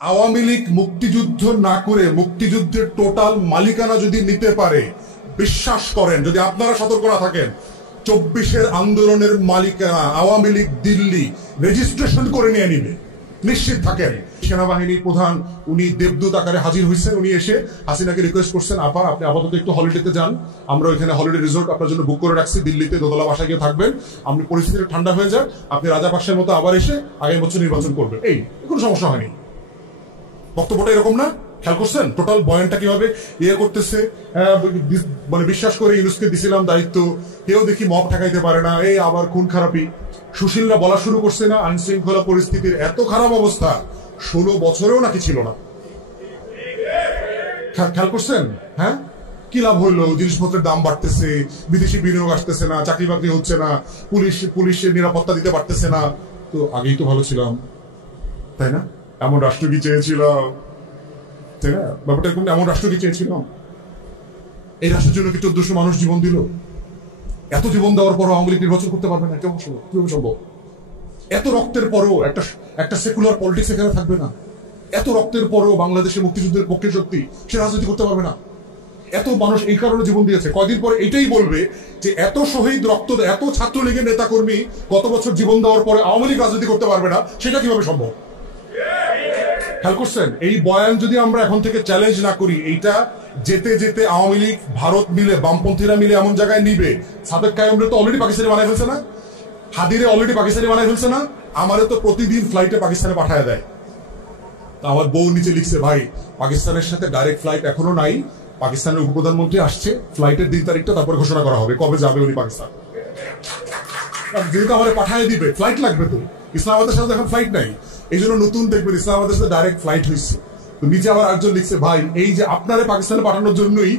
আওয়ামী লীগ মুক্তিযুদ্ধ না করে মুক্তিযুদ্ধের টোটাল মালিকানা যদি নিতে পারে, বিশ্বাস করেন, যদি আপনারা সতর্ক না থাকেন, 24-এর আন্দোলনের মালিকানা আওয়ামী লীগ দিল্লি রেজিস্ট্রেশন করে নিয়ে নিবে, নিশ্চিত থাকেন। সেনাবাহিনীর প্রধান উনি দেবদূত আকারে হাজির হয়েছেন। উনি এসে হাসিনাকে রিকোয়েস্ট করছেন, আপা আপনি আপাতত একটু হলিডেতে যান, আমরা ওইখানে হলিডে রিসোর্ট আপনার জন্য বুক করে রাখছি, দিল্লিতে দোতলা বাসায় গিয়ে থাকবেন, আপনি পরিস্থিতি ঠান্ডা হয়ে যান, আপনি রাজাপাকসের মতো আবার এসে আগামী বছর নির্বাচন করবেন। এই কোনো সমস্যা হয়নি। বক্তব্যটা এরকম না? খেয়াল করছেন টোটাল বয়ানটা কিভাবে ইয়ে করতেছে? মানে বিশ্বাস করে ইউনুসকে দিছিলাম দায়িত্ব, কেউ দেখি মব ঠেকাইতে পারে না, এই আবার খুন খারাপি। সুশীলরা বলা শুরু করছে না, আইন শৃঙ্খলা পরিস্থিতির এত খারাপ অবস্থা 16 বছরেও নাকি ছিল না। খেয়াল করছেন? হ্যাঁ, কি লাভ হইলো? জিনিসপত্রের দাম বাড়তেছে, বিদেশি বিনিয়োগ আসতেছে না, চাকরি বাকরি হচ্ছে না, পুলিশের নিরাপত্তা দিতে পারতেছে না। তো আগেই তো ভালো ছিলাম, তাই না? এমন রাষ্ট্র কি চেয়েছিলাম, তাই না? ব্যাপারটা এরকম, এমন রাষ্ট্র কি চেয়েছিলাম? এই রাষ্ট্রের জন্য কি 1400 মানুষ জীবন দিল? এত জীবন দেওয়ার পরও আওয়ামী লীগ নির্বাচন করতে পারবে না? কেমন সম্ভব? এত রক্তের পরও একটা সেকুলার পলিটিক্স এখানে থাকবে না? এত রক্তের পরও বাংলাদেশের মুক্তিযুদ্ধের পক্ষে শক্তি সে রাজনীতি করতে পারবে না? এত মানুষ এই কারণে জীবন দিয়েছে, কয়দিন পরে এটাই বলবে যে এত শহীদ রক্ত, এত ছাত্রলীগের নেতাকর্মী গত বছর জীবন দেওয়ার পরে আওয়ামী লীগ রাজনীতি করতে পারবে না, সেটা কিভাবে সম্ভব? খেয়াল করছেন? এই বয়ান যদি আমরা এখন থেকে চ্যালেঞ্জ না করি, এইটা যেতে যেতে আওয়ামী লীগ, ভারত মিলে, বামপন্থীরা মিলে এমন জায়গায় নিবে। সাদেক কায়েমরে তো অলরেডি পাকিস্তানি বানায় ফেলছে না? হাদিরে অলরেডি পাকিস্তানি বানায় ফেলছে না? আমারে তো প্রতিদিন ফ্লাইটে পাকিস্তানে পাঠায় দেয়। আমার বউ নিচে লিখছে, ভাই পাকিস্তানের সাথে ডাইরেক্ট ফ্লাইট এখনো নাই, পাকিস্তানের উপপ্রধানমন্ত্রী আসছে, ফ্লাইটের দিন তারিখটা তারপরে ঘোষণা করা হবে কবে যাবে উনি পাকিস্তান। যেহেতু আমার পাঠায় দিবে, ফ্লাইট লাগবে তো, ইসলামাবাদের সাথে এখন ফ্লাইট নাই, এই জন্য নতুন দেখবেন ইসলামাবাদের সাথে ডাইরেক্ট ফ্লাইট হয়েছে। তো নিচে আবার একজন লিখছে, ভাই এই যে আপনারে পাকিস্তানে পাঠানোর জন্যই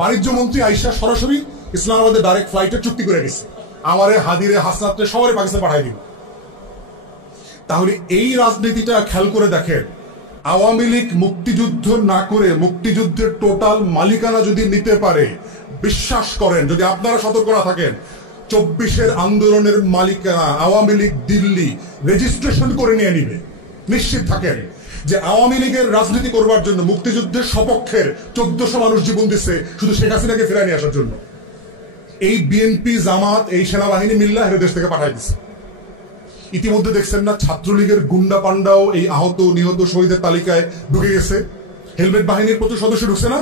বাণিজ্য মন্ত্রী আইসা সরাসরি ইসলামাবাদে ডাইরেক্ট ফ্লাইটের চুক্তি করে গেছে, আমারে হাদিরে হাসনাতে সবাই পাকিস্তান পাঠাই দিব। তাহলে এই রাজনীতিটা খেয়াল করে দেখেন, আওয়ামী লীগ মুক্তিযুদ্ধ না করে মুক্তিযুদ্ধের টোটাল মালিকানা যদি নিতে পারে, বিশ্বাস করেন, যদি আপনারা সতর্ক না থাকেন, 24-এর আন্দোলনের মালিকানা আওয়ামী লীগ দিল্লি রেজিস্ট্রেশন করে নিয়ে নিবে, নিশ্চিত থাকেন। যে আওয়ামী লীগের রাজনীতি করবার জন্য মুক্তিযুদ্ধের সপক্ষের 1400 মানুষ জীবন দিচ্ছে শুধু শেখ হাসিনাকে ফিরায় নিয়ে আসার জন্য। এই বিএনপি, জামাত, এই সেনাবাহিনী মিল্লা হেরে দেশ থেকে পাঠাই দিচ্ছে। ইতিমধ্যে দেখছেন না, ছাত্রলীগের গুন্ডা পান্ডাও এই আহত নিহত শহীদের তালিকায় ঢুকে গেছে। হেলমেট বাহিনীর প্রচুর সদস্য ঢুকছে না?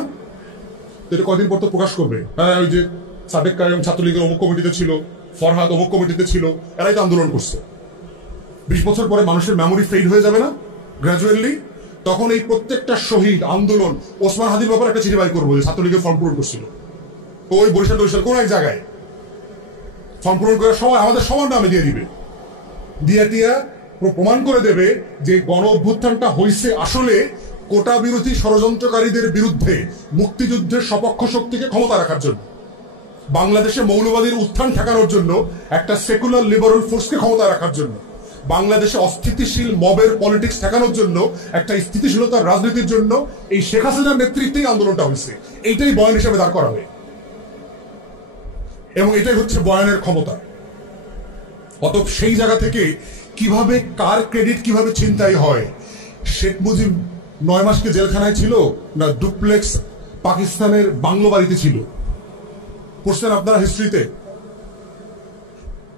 এটা কদিন পর তো প্রকাশ করবে, হ্যাঁ ওই যে সাদেক কায়েম ছাত্রলীগের অমুক কমিটিতে ছিল, ফরহাদ অমুক কমিটিতে ছিল, এরাই তো আন্দোলন করছে। 20 বছর পরে মানুষের মেমোরি ফেড হয়ে যাবে না গ্রাজুয়ালি? তখন এই প্রত্যেকটা শহীদ আন্দোলন, ওসমান হাদির ব্যাপারে একটা চিঠি বাইর করবো যে ছাত্রলীগের ফর্ম পূরণ করছিল, ওই বরিশাল কোন এক জায়গায় ফর্ম পূরণ করে সবাই আমাদের সবার নামে দিয়ে দিবে, দিয়া প্রমাণ করে দেবে যে গণ অভ্যুত্থানটা হয়েছে আসলে কোটা বিরোধী ষড়যন্ত্রকারীদের বিরুদ্ধে মুক্তিযুদ্ধের সপক্ষ শক্তিকে ক্ষমতা রাখার জন্য, বাংলাদেশে মৌলবাদীর উত্থান ঠেকানোর জন্য, একটা সেকুলার লিবারাল ফোর্সকে ক্ষমতা রাখার জন্য, বাংলাদেশে অস্থিতিশীল মবের পলিটিক্স ঠেকানোর জন্য, একটা স্থিতিশীলতার রাজনীতির জন্য এই শেখ হাসিনার নেতৃত্বেই আন্দোলনটা হয়েছে। এইটাই বয়ান হিসেবে দাঁড় করাবে এবং এটাই হচ্ছে বয়ানের ক্ষমতা। অতএব সেই জায়গা থেকে কিভাবে কার ক্রেডিট কিভাবে ছিনতাই হয়? শেখ মুজিব 9 মাসকে জেলখানায় ছিল না ডুপ্লেক্স পাকিস্তানের বাংলো বাড়িতে ছিল? পড়ছেন আপনারা হিস্ট্রিতে?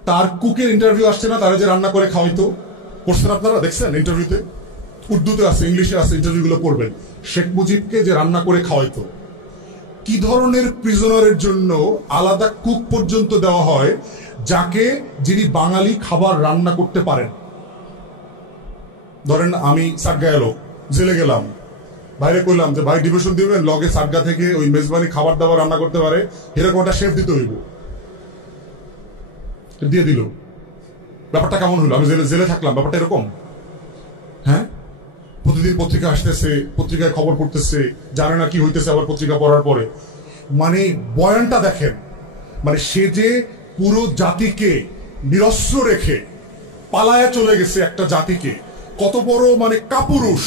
তার কুকের ইন্টারভিউ আসছে না, তারা যে রান্না করে খাওয়াইতো, পড়ছেন আপনারা? দেখছেন ইন্টারভিউতে? উর্দুতে আছে, ইংলিশে আছে, ইন্টারভিউগুলো পড়বেন। শেখ মুজিবকে যে রান্না করে খাওয়াইতো, কি ধরনের প্রিজনারের জন্য আলাদা কুক পর্যন্ত দেওয়া হয়, যিনি বাঙালি খাবার রান্না করতে পারেন। ধরেন আমি সাটগা এলো, জেলে গেলাম, বাইরে কইলাম যে ভাই ডিভিশন দিবেন, লগে সাটগা থেকে ওই মেজবানি খাবার দাবার রান্না করতে পারে, এরকম একটা শেফ দিতে হইব, দিয়ে দিল। ব্যাপারটা কেমন হলো? আমি জেলে থাকলাম, ব্যাপারটা এরকম? হ্যাঁ, প্রতিদিন পত্রিকা আসতেছে, পত্রিকায় খবর পড়তেছে, জানে না কি হইতেছে আবার পত্রিকা পড়ার পরে। মানে বয়ানটা দেখেন, মানে সে যে পুরো জাতিকে নিরস্ত্র রেখে পালায়া চলে গেছে, একটা জাতিকে, কত বড় মানে কাপুরুষ।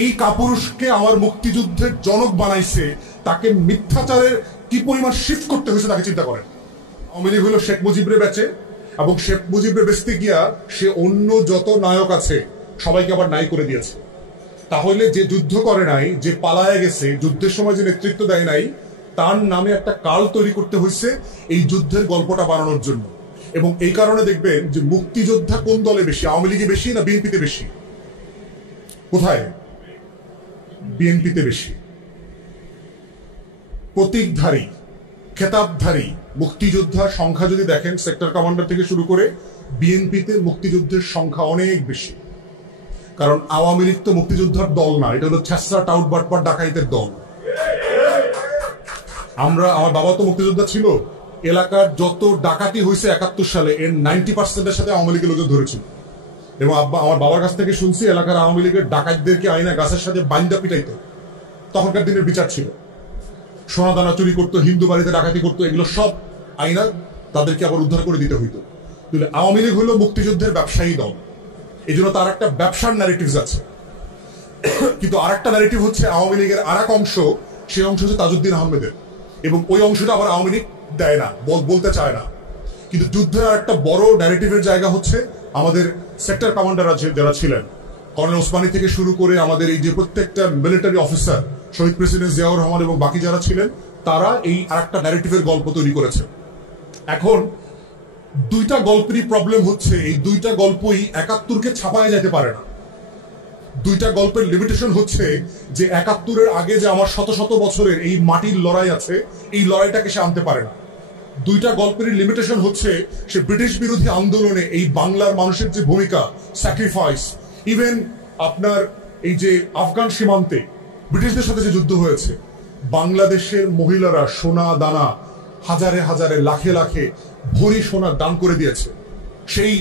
এই কাপুরুষকে আমার মুক্তিযুদ্ধের জনক বানাইছে, তাকে মিথ্যাচারের কি পরিমাণ শিফট করতে হয়েছে তাকে চিন্তা করেন। আওয়ামী লীগ হলো শেখ মুজিবরে বেচে, এবং শেখ মুজিবরে বেচতে গিয়া সে অন্য যত নায়ক আছে সবাইকে আবার নাই করে দিয়েছে। তাহলে যে যুদ্ধ করে নাই, যে পালায় গেছে, যুদ্ধের সময় যে নেতৃত্ব দেয় নাই, তার নামে একটা কাল তৈরি করতে হয়েছে এই যুদ্ধের গল্পটা বানানোর জন্য। এবং এই কারণে দেখবেন যে মুক্তিযোদ্ধা কোন দলে বেশি, আওয়ামী লীগে বেশি না বিএনপিতে বেশি? কোথায়? বিএনপিতে বেশি। প্রতীকধারী, খেতাবধারী মুক্তিযোদ্ধার সংখ্যা যদি দেখেন, সেক্টর কমান্ডার থেকে শুরু করে, বিএনপিতে মুক্তিযুদ্ধের সংখ্যা অনেক বেশি। কারণ আওয়ামী লীগ তো মুক্তিযোদ্ধার দল না, এটা হলো ছ্যাঁচড়া টাউট বাটপার ডাকাইতের দল। আমার বাবা তো মুক্তিযোদ্ধা ছিল, এলাকার যত ডাকাতি হয়েছে 71 সালে এর 90% সাথে আওয়ামী লীগের লোকজন ধরেছিল। এবং আমার বাবার কাছ থেকে শুনছি এলাকার আওয়ামী লীগের ডাকাতদেরকে আইনা গাছের সাথে বাইন্দা পিটাইতো। তখনকার দিনের বিচার ছিল, সোনা দানা চুরি করতো, হিন্দু বাড়িতে ডাকাতি করতো, এগুলো সব আইনা তাদেরকে আবার উদ্ধার করে দিতে হইতো। তাহলে আওয়ামী লীগ হলো মুক্তিযুদ্ধের ব্যবসায়ী দল, এই জন্য তার একটা ব্যবসার ন্যারেটিভ আছে। কিন্তু আর একটা ন্যারেটিভ হচ্ছে আওয়ামী লীগের আর এক অংশ, সেই অংশ হচ্ছে তাজউদ্দিন আহমেদের, এবং ওই অংশটা আবার আওয়ামী লীগ দেয় না, বলতে চায় না। কিন্তু যুদ্ধের আর একটা বড় ন্যারেটিভের জায়গা হচ্ছে আমাদের সেক্টর কমান্ডার যারা ছিলেন, কর্নেল ওসমানী থেকে শুরু করে আমাদের এই যে প্রত্যেকটা মিলিটারি অফিসার, শহীদ প্রেসিডেন্ট জিয়াউর রহমান এবং বাকি যারা ছিলেন, তারা এই আর একটা ন্যারেটিভের গল্প তৈরি করেছে। এখন দুইটা গল্পেরই প্রবলেম হচ্ছে, এই দুইটা গল্পই 71কে ছাপায় যেতে পারে না। দুইটা গল্পের লিমিটেশন হচ্ছে যে 71-এর আগে যে আমার শত শত বছরের এই মাটির লড়াই আছে, এই লড়াইটাকে সে আনতে পারে না। দুইটা গল্পের লিমিটেশন হচ্ছে সে ব্রিটিশ বিরোধী আন্দোলনে এই বাংলার মানুষের যে ভূমিকা, স্যাক্রিফাইস, ইভেন আপনার এই যে আফগান সীমান্তে ব্রিটিশদের সাথে যে যুদ্ধ হয়েছে, বাংলাদেশের মহিলারা সোনা দানা হাজারে হাজারে লাখে লাখে ভরি সোনা দান করে দিয়েছে। সেই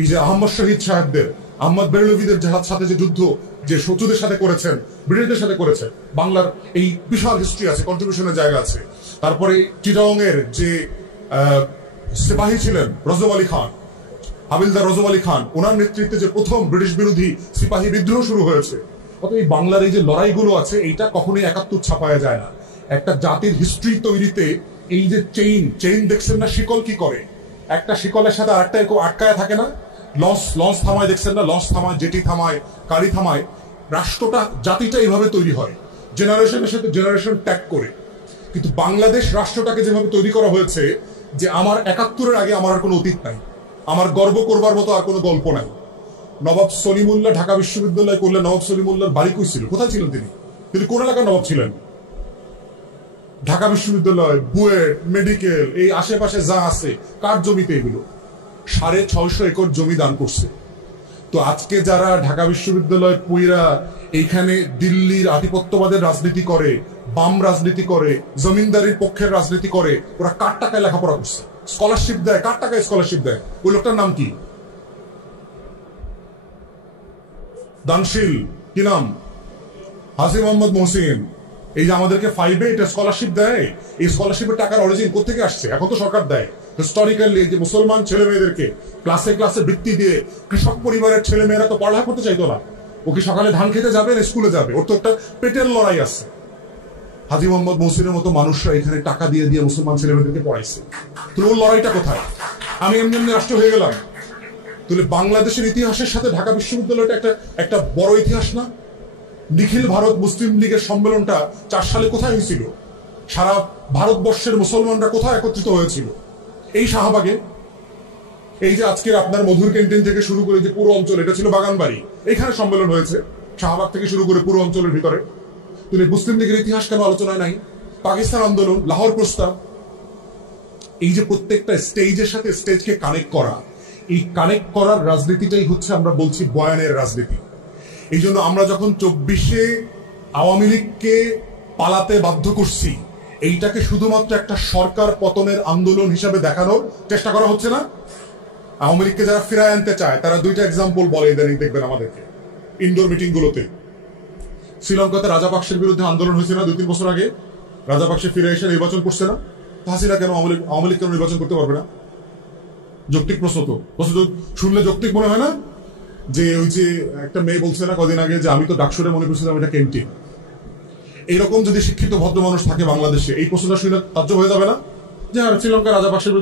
এই যে আহমদ শহীদ সাহেবদের, আহমদ বেরলভীদের সাথে যে যুদ্ধ যে শত্রুদের সাথে করেছেন, ব্রিটিশদের সাথে করেছেন, বাংলার এই বিশাল হিস্ট্রি আছে, কন্ট্রিবিউশনের জায়গা আছে। তারপরে চিটাগং এর যে সিপাহী ছিলেন রজব আলী খান, হাবিলদার রজব আলী খান, ওনার নেতৃত্বে যে প্রথম ব্রিটিশ বিরোধী সিপাহী বিদ্রোহ শুরু হয়েছে। অত এই বাংলার এই যে লড়াইগুলো আছে, এইটা কখনোই 71 ছাপায়া যায় না। একটা জাতির হিস্ট্রি তৈরিতে এই যে চেইন দেখছেন না, শিকল কি করে, একটা শিকলের সাথে আরেকটা এরকম আটকায় থাকে না। লঞ্চ থামায় দেখছেন না, লঞ্চ থামায়, জেটি থামায়, গাড়ি থামায়। রাষ্ট্রটা, জাতিটা এইভাবে তৈরি হয়, জেনারেশনের সাথে জেনারেশন ট্যাগ করে। কিন্তু বাংলাদেশ রাষ্ট্রটাকে যেভাবে তৈরি করা হয়েছে যে আমার 71-এর আগে আমার আর কোনো অতীত নাই, আমার গর্ব করবার মতো আর কোনো গল্প নাই। নবাব সলিমুল্লাহ ঢাকা বিশ্ববিদ্যালয় করলে, নবাব সলিমুল্লাহর বাড়ি কই ছিল, কোথায় ছিলেন তিনি কোন এলাকার নবাব ছিলেন? ঢাকা বিশ্ববিদ্যালয়, বুয়েট, মেডিকেল, এই আশেপাশে যা আছে কার জমিতে? এগুলো 650 একর জমি দান করছে। তো আজকে যারা ঢাকা বিশ্ববিদ্যালয় পুইরা এইখানে দিল্লির আধিপত্যবাদের রাজনীতি করে, বাম রাজনীতি করে, জমিনদারির পক্ষের রাজনীতি করে, ওরা কার টাকায় লেখাপড়া করছে? স্কলারশিপ দেয়, কার টাকায় স্কলারশিপ দেয়? ওই লোকটার নাম কি? দানশীল, কি নাম? হাজি মোহাম্মদ মহসিন। এই যে আমাদেরকে 5-এ এটা স্কলারশিপ দেয়, এই স্কলারশিপের টাকার অরিজিন কোথেকে আসছে? এখন তো সরকার দেয়। হিস্টোরিক্যালি যে মুসলমান ছেলে মেয়েদেরকে ক্লাসে ক্লাসে বৃত্তি দিয়ে, কৃষক পরিবারের ছেলে মেয়েরা তো পড়ালেখা করতে চাইতো না। ও কি সকালে ধান খেতে যাবে না স্কুলে যাবে? ওর তো একটা পেটের লড়াই আছে। হাজি মোহাম্মদ মহসিনের মতো মানুষরা এখানে টাকা দিয়ে দিয়ে মুসলমান ছেলে মেয়েদেরকে পড়াইছে। তাহলে ওর লড়াইটা কোথায়? আমি এমনি এমনি রাষ্ট্র হয়ে গেলাম? তাহলে বাংলাদেশের ইতিহাসের সাথে ঢাকা বিশ্ববিদ্যালয়টা একটা বড় ইতিহাস না? নিখিল ভারত মুসলিম লীগের সম্মেলনটা 4 সালে কোথায় হয়েছিল? সারা ভারতবর্ষের মুসলমানরা কোথায় একত্রিত হয়েছিল? এই শাহবাগে। এই যে আজকের আপনার মধুর ক্যান্টিন থেকে শুরু করে যে পুরো অঞ্চল, এটা ছিল বাগানবাড়ি, এখানে সম্মেলন হয়েছে শাহবাগ থেকে শুরু করে পুরো অঞ্চলের ভিতরে। তুমি মুসলিম লীগের ইতিহাস কেন আলোচনায় নাই? পাকিস্তান আন্দোলন, লাহোর প্রস্তাব, এই যে প্রত্যেকটা স্টেজের সাথে স্টেজকে কানেক্ট করা, এই কানেক্ট করার রাজনীতিটাই হচ্ছে আমরা বলছি বয়ানের রাজনীতি। এই জন্য আমরা যখন 24-এ আওয়ামী লীগকে পালাতে বাধ্য করছি, এইটাকে শুধুমাত্র একটা সরকার পতনের আন্দোলন হিসাবে দেখানোর চেষ্টা করা হচ্ছে না। আওয়ামী লীগকে যারা ফিরায় আনতে চায় তারা দুইটা এক্সাম্পল বলে ইদানিং দেখবেন আমাদেরকে ইনডোর মিটিং গুলোতে। শ্রীলঙ্কাতে রাজাপাকসের বিরুদ্ধে আন্দোলন হয়েছে না 2-3 বছর আগে? রাজাপাকসে ফিরে এসে নির্বাচন করছে না? হাসিনা কেন, আওয়ামী লীগ কেন নির্বাচন করতে পারবে না? যৌক্তিক প্রশ্ন তো। প্রশ্ন শুনলে যৌক্তিক মনে হয় না? যে ওই যে একটা মেয়ে বলছে না কদিন আগে যে আমি তো ডাকসুরে মনে করছিলাম এটা ক্যান্টিন। এইরকম যদি শিক্ষিত ভদ্র মানুষ থাকে বাংলাদেশে, এই প্রশ্নটা শুনে তাজ্জব হয়ে যাবে না যে শ্রীলঙ্কার রাজাপাকসের বিরুদ্ধে